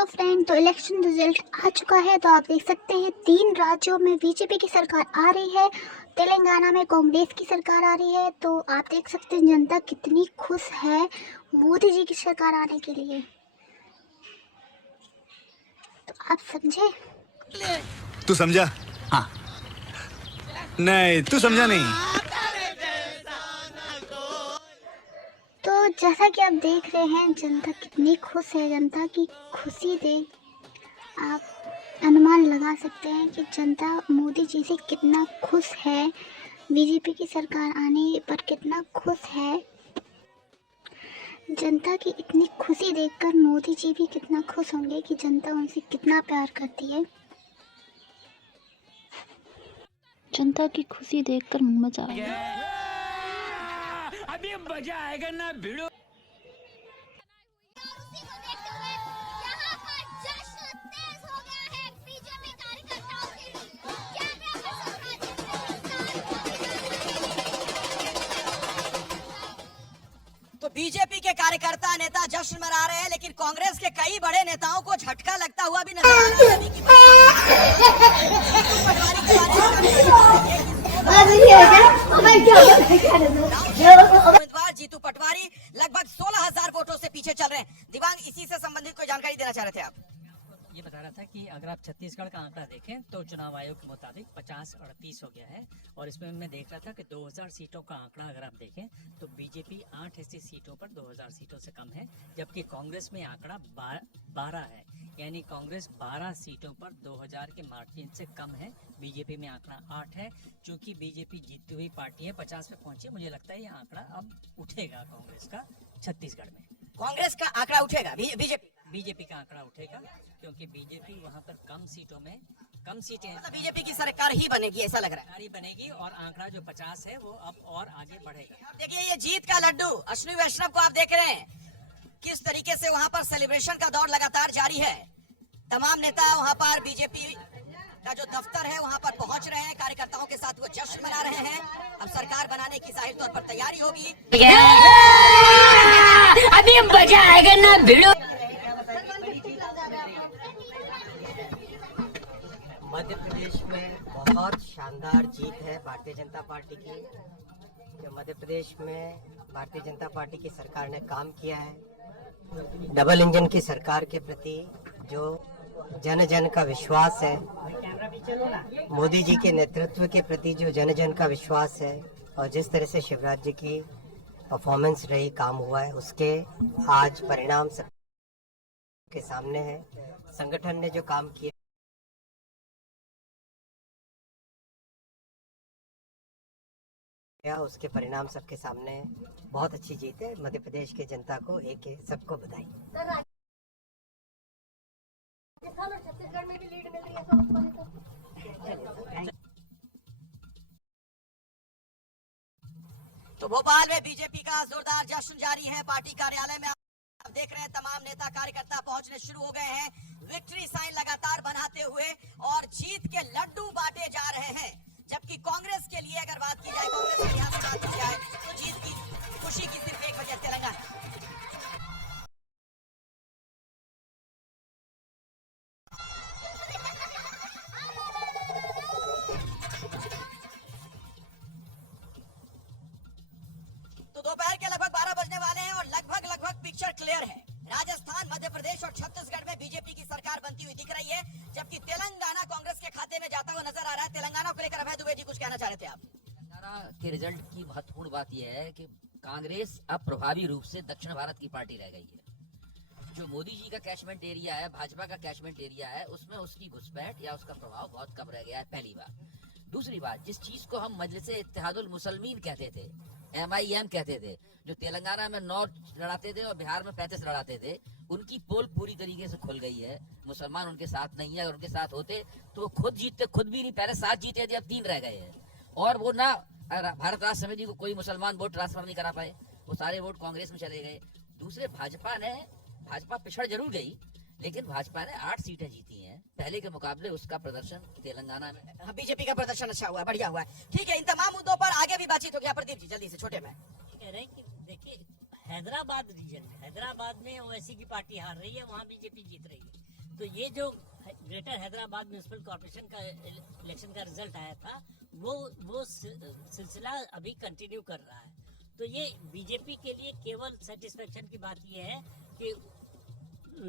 Hello friend, तो election result आ चुका है। तो आप देख सकते हैं 3 राज्यों में बीजेपी की सरकार आ रही है, तेलंगाना में कांग्रेस की सरकार आ रही है। तो आप देख सकते हैं जनता कितनी खुश है मोदी जी की सरकार आने के लिए। तो आप समझे? तू समझा? हाँ। नहीं, तू समझा नहीं। तो जैसा कि आप देख रहे हैं जनता कितनी खुश है। जनता की खुशी देख आप अनुमान लगा सकते हैं कि जनता मोदी जी से कितना खुश है, बीजेपी की सरकार आने पर कितना खुश है। जनता की इतनी खुशी देखकर मोदी जी भी कितना खुश होंगे कि जनता उनसे कितना प्यार करती है। जनता की खुशी देखकर मजा आ गया। अभी मजा आएगा ना भिड़ो। तो बीजेपी के कार्यकर्ता नेता जश्न मना रहे हैं, लेकिन कांग्रेस के कई बड़े नेताओं को झटका लगता हुआ भी नजर आ रहा है। अभी की पटवारी के बारे में उम्मीदवार जीतू पटवारी लगभग 16,000 वोटों से पीछे चल रहे हैं। दिवांग, इसी से संबंधित कोई जानकारी देना चाह रहे थे आप? ये बता रहा था कि अगर आप छत्तीसगढ़ का आंकड़ा देखें तो चुनाव आयोग के मुताबिक 50-38 हो गया है। और इसमें मैं देख रहा था कि 2000 सीटों का आंकड़ा अगर आप देखें तो बीजेपी 8 ऐसी सीटों पर 2000 सीटों से कम है, जबकि कांग्रेस में आंकड़ा 12 है। यानी कांग्रेस 12 सीटों पर 2000 के मार्जिन से कम है, बीजेपी में आंकड़ा 8 है। चूंकि बीजेपी जीतती हुई पार्टी है, 50 पे पहुंची, मुझे लगता है ये आंकड़ा अब उठेगा कांग्रेस का छत्तीसगढ़ में। कांग्रेस का आंकड़ा उठेगा, बीजेपी का आंकड़ा उठेगा, क्योंकि बीजेपी वहां पर कम सीटें मतलब बीजेपी की सरकार ही बनेगी, ऐसा लग रहा है। सरकारी बनेगी और आंकड़ा जो 50 है वो अब और आगे बढ़ेगा। देखिए, ये जीत का लड्डू अश्विनी वैष्णव को आप देख रहे हैं किस तरीके से वहां पर सेलिब्रेशन का दौर लगातार जारी है। तमाम नेता वहां पर बीजेपी का जो दफ्तर है वहां पर पहुंच रहे हैं, कार्यकर्ताओं के साथ वो जश्न मना रहे हैं। अब सरकार बनाने की जाहिर तौर पर तैयारी होगी। अभी मजा आएगा ना भिड़ो। मध्य प्रदेश में बहुत शानदार जीत है भारतीय जनता पार्टी की। जो मध्य प्रदेश में भारतीय जनता पार्टी की सरकार ने काम किया है, डबल इंजन की सरकार के प्रति जो जन जन का विश्वास है, मोदी जी के नेतृत्व के प्रति जो जन जन का विश्वास है, और जिस तरह से शिवराज जी की परफॉर्मेंस रही, काम हुआ है, उसके आज परिणाम सबके सामने है। संगठन ने जो काम किया उसके परिणाम सबके सामने है। बहुत अच्छी जीत है। मध्य प्रदेश के जनता को एक सबको बधाई। राजस्थान और छत्तीसगढ़ में भी लीड मिल रही है तो भोपाल में बीजेपी का जोरदार जश्न जारी है। पार्टी कार्यालय में आप देख रहे हैं तमाम नेता कार्यकर्ता पहुंचने शुरू हो गए हैं, विक्ट्री साइन लगातार बनाते हुए, और जीत के लड्डू बांटे जा रहे हैं। जबकि कांग्रेस के लिए अगर बात की जाए, कांग्रेस के लिहाज से बात की जाए तो जीत की खुशी की सिर्फ एक वजह तेलंगाना। तो दोपहर के लगभग 12 बजने वाले हैं और लगभग पिक्चर क्लियर है। राजस्थान, मध्य प्रदेश और छत्तीसगढ़ में बीजेपी की सरकार बनती हुई दिख रही है, जबकि तेलंगाना कांग्रेस के खाते में जाता हुआ नजर आ रहा है। तेलंगाना को लेकर अभय दुबे जी कुछ कहना चाह रहे थे आप? तेलंगाना के रिजल्ट की महत्वपूर्ण बात यह है कि कांग्रेस अब प्रभावी रूप से दक्षिण भारत की पार्टी रह गई है। जो मोदी जी का कैचमेंट एरिया है, भाजपा का कैचमेंट एरिया है, उसमें उसकी घुसपैठ या उसका प्रभाव बहुत कम रह गया है, पहली बात। दूसरी बात, जिस चीज को हम मजलिस इत्तेहादुल मुसलमीन कहते थे, MIM कहते थे, जो तेलंगाना में 9 लड़ाते थे और बिहार में 35 लड़ाते थे, उनकी पोल पूरी तरीके से खुल गई है। मुसलमान उनके साथ नहीं है। अगर उनके साथ होते तो वो खुद जीतते, खुद भी नहीं, पहले 7 जीते थे, अब 3 रह गए हैं। और वो ना भारत राष्ट्र समिति को कोई मुसलमान वोट ट्रांसफर नहीं करा पाए, वो सारे वोट कांग्रेस में चले गए। दूसरे, भाजपा पिछड़ जरूर गई, लेकिन भाजपा ने 8 सीटें जीती हैं। पहले के मुकाबले उसका प्रदर्शन तेलंगाना में, बीजेपी का प्रदर्शन अच्छा हुआ है, बढ़िया हुआ है। ठीक है, इन तमाम मुद्दों पर आगे भी बातचीत हो गया। प्रदीप जी जल्दी से, छोटे में कह रहे हैं कि देखिए, हैदराबाद रीजन में, हैदराबाद में ओवैसी की पार्टी हार रही है, वहाँ बीजेपी जीत रही है। तो ये जो ग्रेटर हैदराबाद म्यूनिसिपल कॉर्पोरेशन का इलेक्शन का रिजल्ट आया था वो सिलसिला अभी कंटिन्यू कर रहा है। तो ये बीजेपी के लिए केवल सेटिस्फेक्शन की बात ये है कि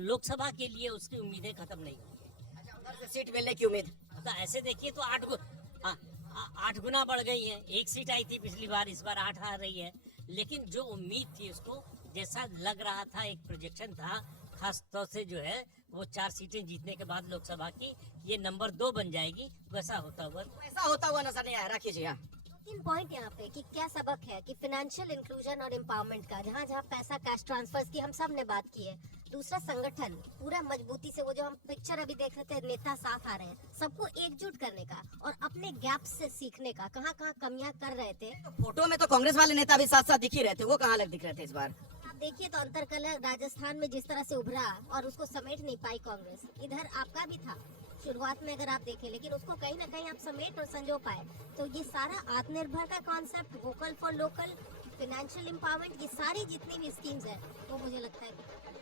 लोकसभा के लिए उसकी उम्मीदें खत्म नहीं हुई है। अच्छा, उधर से सीट मिलने की उम्मीद। तो ऐसे देखिए तो 8 गुना बढ़ गई है। 1 सीट आई थी पिछली बार, इस बार 8 आ रही है। लेकिन जो उम्मीद थी उसको, जैसा लग रहा था, एक प्रोजेक्शन था खास तौर से जो है वो 4 सीटें जीतने के बाद लोकसभा की ये नंबर 2 बन जाएगी, वैसा होता हुआ नजर नहीं आया। राखी जी, हाँ। 3 पॉइंट यहाँ पे कि क्या सबक है कि फाइनेंशियल इंक्लूजन और एम्पावरमेंट का, जहाँ जहाँ पैसा कैश ट्रांसफर्स की हम सब ने बात की है। दूसरा, संगठन पूरा मजबूती से, वो जो हम पिक्चर अभी देख रहे थे, नेता साथ आ रहे हैं, सबको एकजुट करने का और अपने गैप से सीखने का, कहाँ कहाँ कमियां कर रहे थे। तो फोटो में तो कांग्रेस वाले नेता भी साथ साथ दिख ही रहे थे, वो कहाँ अलग दिख रहे थे इस बार? आप देखिए तो अंतर कलर राजस्थान में जिस तरह से उभरा और उसको समेट नहीं पाई कांग्रेस। इधर आपका भी था शुरुआत में, अगर आप देखें, लेकिन उसको कहीं ना कहीं आप समेट और संजो पाए। तो ये सारा आत्मनिर्भर का concept, vocal for local, financial empowerment, ये सारी जितनी भी स्कीम्स है वो मुझे लगता है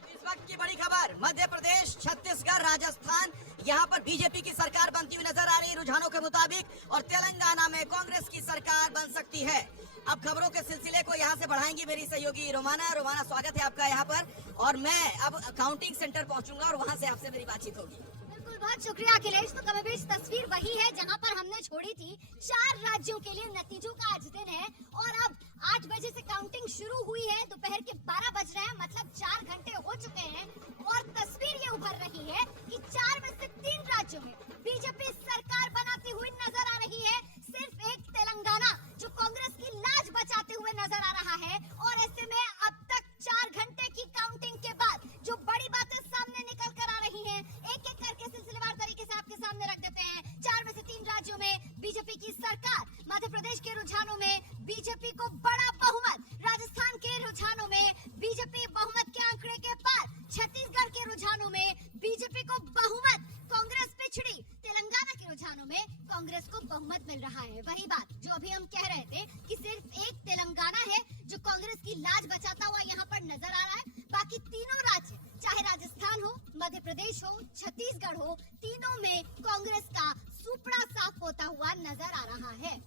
इस वक्त की बड़ी खबर, मध्य प्रदेश, छत्तीसगढ़, राजस्थान, यहाँ पर बीजेपी की सरकार बनती हुई नजर आ रही है रुझानों के मुताबिक, और तेलंगाना में कांग्रेस की सरकार बन सकती है। अब खबरों के सिलसिले को यहाँ से बढ़ाएंगी मेरी सहयोगी रोमाना। रोमाना, स्वागत है आपका यहाँ पर, और मैं अब काउंटिंग सेंटर पहुँचूंगा और वहाँ से आपसे मेरी बातचीत होगी। बिल्कुल, बहुत शुक्रिया अखिलेश। तो कमोबेश तस्वीर वही है जहां पर हमने छोड़ी थी। 4 राज्यों के लिए नतीजों का आज दिन है और अब 8 बजे से काउंटिंग शुरू हुई है। दोपहर के 12 बज रहे हैं, मतलब 4 घंटे हो चुके हैं और तस्वीर ये उभर रही है कि 4 में से 3 राज्यों में बीजेपी सरकार बनाती हुई नजर आ रही है। सिर्फ एक तेलंगाना जो कांग्रेस की लाज बचाते हुए नजर आ रहा है। और ऐसे में अब तक 4 घंटे की काउंटिंग के बाद जो बड़ी बातें सामने निकल कर आ रही हैं, एक एक करके सिलसिलेवार तरीके से आपके सामने रख देते हैं। 4 में से 3 राज्यों में बीजेपी की सरकार, मध्य प्रदेश के रुझानों में बीजेपी को बड़ा बहुमत, राजस्थान के रुझानों में बीजेपी बहुमत के आंकड़े के पार, छत्तीसगढ़ के रुझानों में बीजेपी को बहुमत, कांग्रेस पिछड़ी, तेलंगाना के रुझानों में कांग्रेस को बहुमत मिल रहा है। वही बात जो अभी हम कह रहे थे कि सिर्फ एक तेलंगाना है जो कांग्रेस की लाज बचाता हुआ यहाँ पर नजर आ रहा है। बाकी तीनों राज्य, चाहे राजस्थान हो, मध्य प्रदेश हो, छत्तीसगढ़ हो, तीनों में कांग्रेस का सुपड़ा साफ होता हुआ नजर आ रहा है।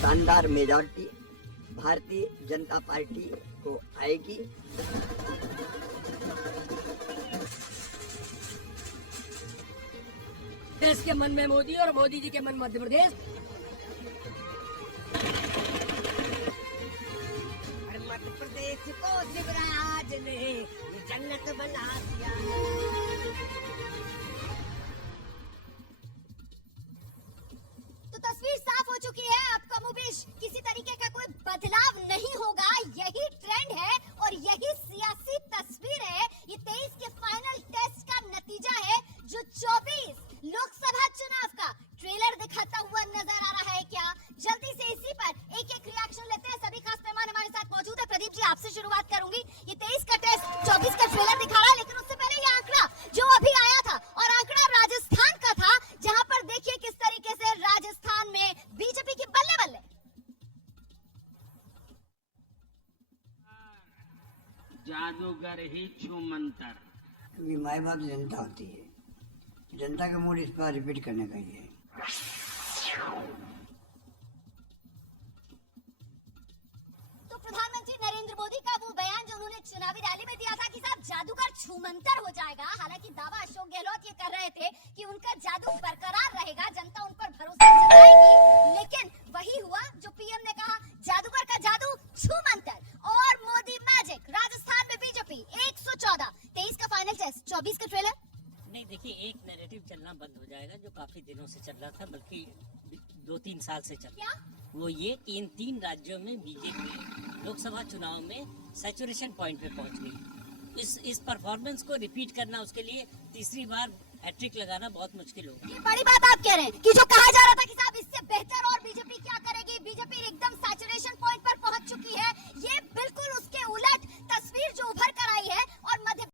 शानदार मेजॉरिटी भारतीय जनता पार्टी को आएगी। देश के मन में मोदी और मोदी जी के मन मध्य प्रदेश। मध्य प्रदेश को शिवराज ने ये जन्नत बना दिया। तो तस्वीर साफ हो चुकी है। अब कमोबेश किसी तरीके का कोई बदलाव नहीं होगा। यही ट्रेंड है और यही सियासी तस्वीर है। ये 23 के फाइनल टेस्ट का नतीजा है जो 24 लोकसभा चुनाव का ट्रेलर दिखाता हुआ नजर आ रहा है। क्या जल्दी से इसी पर एक एक रिएक्शन लेते हैं। सभी खास मेहमान हमारे साथ मौजूद है। प्रदीप जी, आपसे शुरुआत करूंगी। ये 23 का टेस्ट 24 का ट्रेलर दिखा रहा है, लेकिन उससे पहले ये आंकड़ा जो अभी आया था, और आंकड़ा राजस्थान का था, जहां पर देखिए किस तरीके से राजस्थान में बीजेपी की बल्ले बल्ले। जादूगर ही छूमंतर। क्योंकि माए बाप जनता होती है, जनता का मूड इस पर रिपीट करने का ही है। तो प्रधानमंत्री नरेंद्र मोदी का वो बयान जो उन्होंने चुनावी रैली में दिया था कि साहब जादूगर छूमंतर हो जाएगा। हालांकि दावा अशोक गहलोत ये कर रहे थे कि उनका जादू बरकरार रहेगा, जनता उन पर भरोसा जताएगी, लेकिन वही हुआ जो पीएम ने कहा, जादूगर का जादू छूमंतर और मोदी मैजिक। राजस्थान में बीजेपी 114, 23 का फाइनल टेस्ट, 24 का ट्रेलर। नहीं, देखिए, एक नैरेटिव चलना बंद हो जाएगा जो काफी दिनों से चल रहा था, बल्कि 2-3 साल से चल रहा है। वो ये कि इन 3 राज्यों में बीजेपी लोकसभा चुनाव में सैचुरेशन पॉइंट पे पहुंच गई। इस परफॉर्मेंस को रिपीट करना, उसके लिए तीसरी बार हैट्रिक लगाना बहुत मुश्किल होगा। ये बड़ी बात आप कह रहे हैं कि जो कहा जा रहा था कि साहब इससे बेहतर और बीजेपी क्या करेगी, बीजेपी एकदम सैचुरेशन पॉइंट पर पहुंच चुकी है। ये बिल्कुल उसके उलट तस्वीर जो उभर